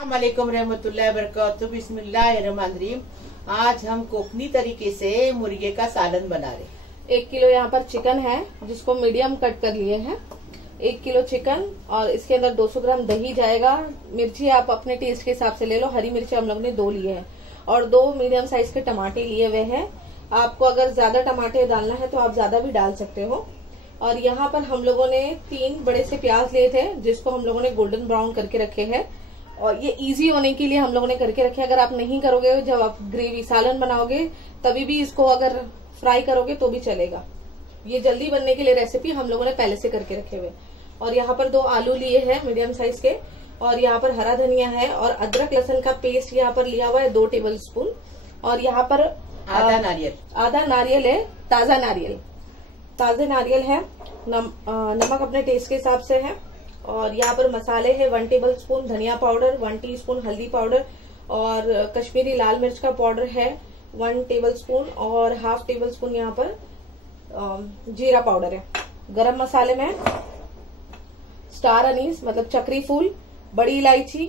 अस्सलामुअलैकुम रहमतुल्लाहि वबरकातुहू। बिस्मिल्लाहिर्रहमानिर्रहीम। आज हम कोकनी तरीके से मुर्गे का सालन बना रहे हैं। 1 किलो यहाँ पर चिकन है जिसको मीडियम कट कर लिए हैं। 1 किलो चिकन और इसके अंदर 200 ग्राम दही जाएगा। मिर्ची आप अपने टेस्ट के हिसाब से ले लो। हरी मिर्ची हम लोग ने 2 लिए हैं और 2 मीडियम साइज के टमाटे लिए हुए हैं। आपको अगर ज्यादा टमाटे डालना है तो आप ज्यादा भी डाल सकते हो। और यहाँ पर हम लोगों ने 3 बड़े से प्याज लिए थे जिसको हम लोगों ने गोल्डन ब्राउन करके रखे हैं। और ये इजी होने के लिए हम लोगों ने करके रखे। अगर आप नहीं करोगे, जब आप ग्रेवी सालन बनाओगे तभी भी इसको अगर फ्राई करोगे तो भी चलेगा। ये जल्दी बनने के लिए रेसिपी हम लोगों ने पहले से करके रखे हुए। और यहाँ पर 2 आलू लिए हैं मीडियम साइज के। और यहाँ पर हरा धनिया है और अदरक लहसुन का पेस्ट यहाँ पर लिया हुआ है 2 टेबल स्पून। और यहाँ पर आधा नारियल है, ताजा नारियल है। नमक अपने टेस्ट के हिसाब से है। और यहाँ पर मसाले है 1 टेबल स्पून धनिया पाउडर, 1 टीस्पून हल्दी पाउडर और कश्मीरी लाल मिर्च का पाउडर है 1 टेबल स्पून और ½ टेबल स्पून यहाँ पर जीरा पाउडर है। गरम मसाले में स्टार अनीस मतलब चक्री फूल, बड़ी इलायची,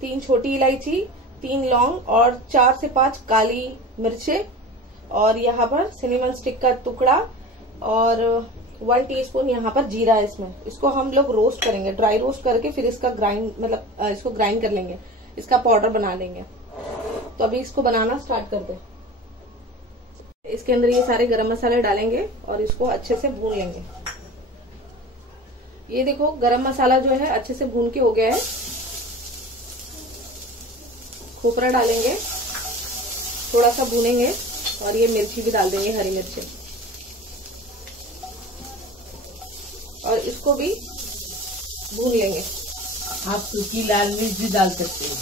3 छोटी इलायची, 3 लौंग और 4 से 5 काली मिर्चे। और यहाँ पर सिनेमन स्टिक का टुकड़ा और 1 टीस्पून यहाँ पर जीरा है इसमें। इसको हम लोग रोस्ट करेंगे, ड्राई रोस्ट करके फिर इसका इसको ग्राइंड कर लेंगे, इसका पाउडर बना लेंगे। तो अभी इसको बनाना स्टार्ट कर दो। इसके अंदर ये सारे गरम मसाले डालेंगे और इसको अच्छे से भून लेंगे। ये देखो गरम मसाला जो है अच्छे से भून के हो गया है। खोपरा डालेंगे, थोड़ा सा भूनेंगे और ये मिर्ची भी डाल देंगे, हरी मिर्ची। और इसको भी भून लेंगे। आप सूखी लाल मिर्च भी डाल सकते हैं।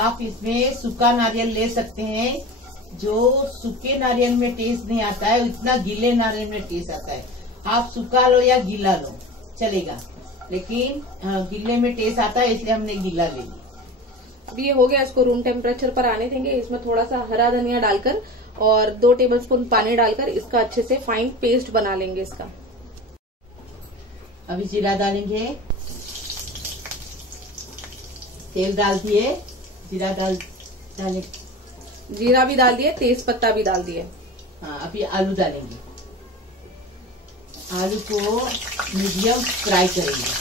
आप इसमें सूखा नारियल ले सकते हैं। जो सूखे नारियल में टेस्ट नहीं आता है इतना गीले नारियल में टेस्ट आता है। आप सूखा लो या गीला लो चलेगा, लेकिन गीले में टेस्ट आता है इसलिए हमने गीला ले लिया। अब ये हो गया, इसको रूम टेम्परेचर पर आने देंगे। इसमें थोड़ा सा हरा धनिया डालकर और 2 टेबलस्पून पानी डालकर इसका अच्छे से फाइन पेस्ट बना लेंगे इसका। अभी जीरा डालेंगे, तेल डाल दिए, जीरा भी डाल दिए, तेज पत्ता भी डाल दिए। हाँ, अभी आलू डालेंगे। आलू को मीडियम फ्राई करेंगे।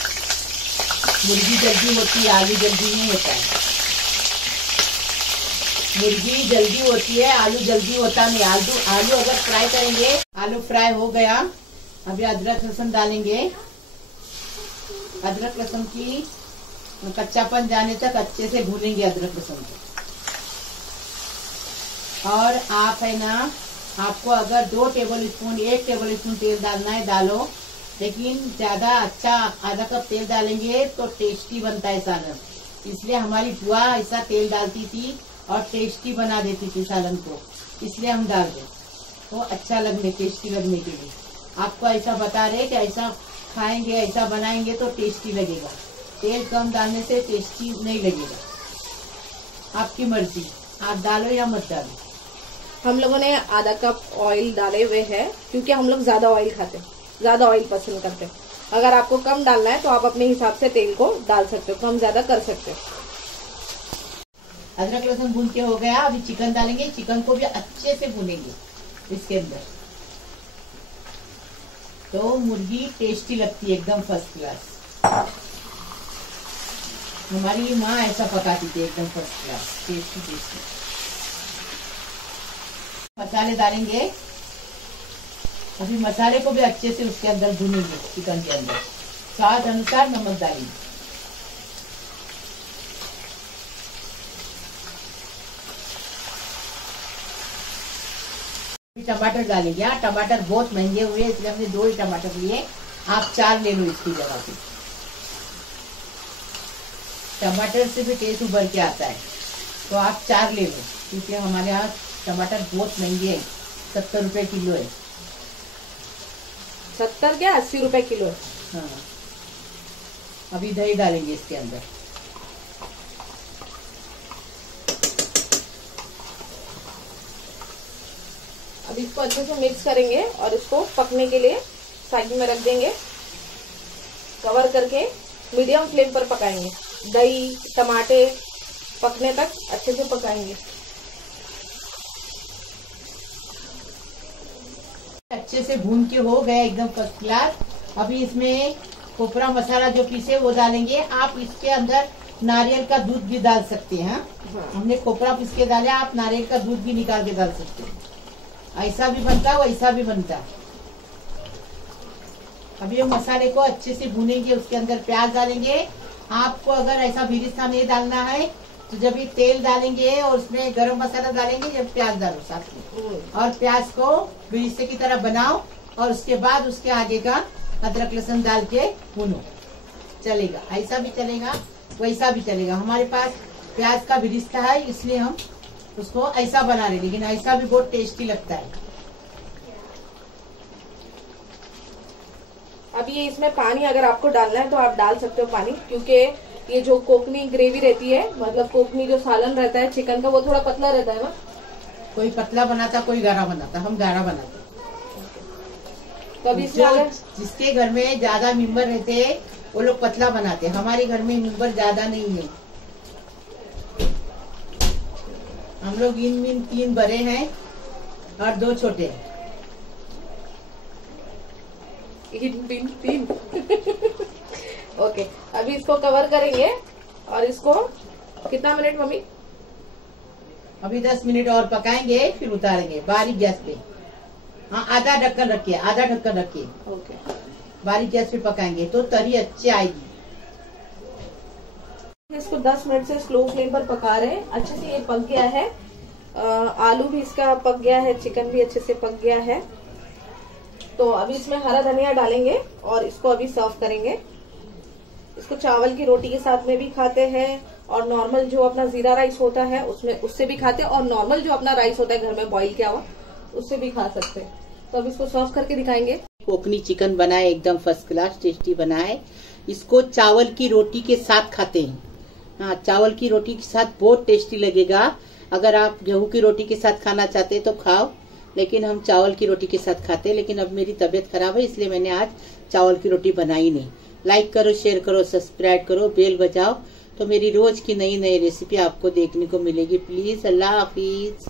मुर्गी जल्दी होती है, आलू जल्दी नहीं होता है। मुर्गी जल्दी होती है, आलू जल्दी होता नहीं। आलू अगर फ्राई करेंगे। आलू फ्राई हो गया। अभी अदरक लहसुन डालेंगे। अदरक लहसुन की कच्चापन जाने तक अच्छे से भूनेंगे अदरक लहसुन को। और आप है ना, आपको अगर 2 टेबल स्पून 1 टेबल स्पून तेल डालना है डालो, लेकिन ज्यादा अच्छा आधा कप तेल डालेंगे तो टेस्टी बनता है सालन। इसलिए हमारी बुआ ऐसा तेल डालती थी और टेस्टी बना देती थी सालन को, इसलिए हम डाल दें तो अच्छा लगने, टेस्टी लगने के लिए। आपको ऐसा बता रहे कि ऐसा खाएंगे, ऐसा बनाएंगे तो टेस्टी लगेगा। तेल कम डालने से टेस्टी नहीं लगेगा। आपकी मर्जी, आप डालो या मत डालो। हम लोगों ने आधा कप ऑयल डाले हुए हैं क्योंकि हम लोग ज्यादा ऑयल खाते हैं, ज्यादा ऑयल पसंद करते हैं। अगर आपको कम डालना है तो आप अपने हिसाब से तेल को डाल सकते हो, कम ज्यादा कर सकते हो। अदरक लहसुन भून के हो गया। अभी चिकन डालेंगे। चिकन को भी अच्छे से भूनेंगे इसके अंदर, तो मुर्गी टेस्टी लगती है, एकदम फर्स्ट क्लास। हमारी माँ ऐसा पकाती थी, एकदम फर्स्ट क्लास, टेस्टी। मसाले डालेंगे। अभी मसाले को भी अच्छे से उसके अंदर भूनेंगे। चिकन के अंदर स्वाद अनुसार नमक डालेंगे। टमाटर डालेंगे। टमाटर बहुत महंगे हुए इसलिए हमने 2 ही टमाटर लिए। आप 4 ले लो इसकी जगह पे। टमाटर से भी टेस्ट उभर के आता है, तो आप 4 ले लो, क्योंकि हमारे यहाँ टमाटर बहुत महंगे है। 70 रुपए किलो है। 70 क्या 80 रुपए किलो है। हाँ, अभी दही डालेंगे इसके अंदर। अब इसको अच्छे से मिक्स करेंगे और इसको पकने के लिए साइड में रख देंगे। कवर करके मीडियम फ्लेम पर पकाएंगे। दही टमाटे पकने तक अच्छे से पकाएंगे। अच्छे से भून के हो गया एकदम फर्स्ट क्लास। अभी इसमें खोपरा मसाला जो पीसे वो डालेंगे। आप इसके अंदर नारियल का दूध भी डाल सकते हैं। हमने खोपरा पीस के डाला, आप नारियल का दूध भी निकाल के डाल सकते हैं। ऐसा भी बनता है, वैसा भी बनता है। अभी ये मसाले को अच्छे से भूनेंगे, उसके अंदर प्याज डालेंगे। आपको अगर ऐसा बिरिस्ता नहीं डालना है तो जब ये तेल डालेंगे और उसमें गरम मसाला डालेंगे, जब प्याज डालो साथ में, और प्याज को बिरिस्ते की तरह बनाओ और उसके बाद उसके आगे का अदरक लहसुन डाल के भूनो। चलेगा, ऐसा भी चलेगा, वैसा भी चलेगा। हमारे पास प्याज का बिरिस्ता है इसलिए हम उसको ऐसा बना रहे, लेकिन ऐसा भी बहुत टेस्टी लगता है। अब ये इसमें पानी अगर आपको डालना है तो आप डाल सकते हो पानी, क्योंकि ये जो कोकनी ग्रेवी रहती है, मतलब कोकनी जो सालन रहता है चिकन का, वो थोड़ा पतला रहता है ना। कोई पतला बनाता, कोई गाढ़ा बनाता, हम गाढ़ा बनाते। तो अभी इसमें अगर जिसके घर में ज्यादा मेंबर रहते हैं वो लोग पतला बनाते हैं। हमारे घर में मेंबर ज्यादा नहीं है। हम लोग इन 3 बड़े हैं और 2 छोटे हैं। तीन ओके, अभी इसको कवर करेंगे और इसको कितना मिनट मम्मी? अभी 10 मिनट और पकाएंगे, फिर उतारेंगे बारीक गैस पे। हाँ, आधा ढक्कन रखिए, आधा ढक्कन रखिए। ओके, बारीक गैस पे पकाएंगे तो तरी अच्छी आएगी। इसको 10 मिनट से स्लो फ्लेम पर पका रहे हैं। अच्छे से ये पक गया है, आलू भी इसका पक गया है, चिकन भी अच्छे से पक गया है। तो अभी इसमें हरा धनिया डालेंगे और इसको अभी सर्व करेंगे। इसको चावल की रोटी के साथ में भी खाते हैं और नॉर्मल जो अपना जीरा राइस होता है उसमें उससे भी खाते हैं, और नॉर्मल जो अपना राइस होता है घर में बॉईल किया हुआ उससे भी खा सकते हैं। तो अब इसको सर्व करके दिखाएंगे। कोकनी चिकन बनाए, एकदम फर्स्ट क्लास टेस्टी बनाए। इसको चावल की रोटी के साथ खाते हैं। हाँ, चावल की रोटी के साथ बहुत टेस्टी लगेगा। अगर आप गेहूं की रोटी के साथ खाना चाहते हैं तो खाओ, लेकिन हम चावल की रोटी के साथ खाते हैं। लेकिन अब मेरी तबीयत खराब है इसलिए मैंने आज चावल की रोटी बनाई नहीं। लाइक करो, शेयर करो, सब्सक्राइब करो, बेल बजाओ, तो मेरी रोज की नई नई रेसिपी आपको देखने को मिलेगी। प्लीज, अल्लाह हाफिज।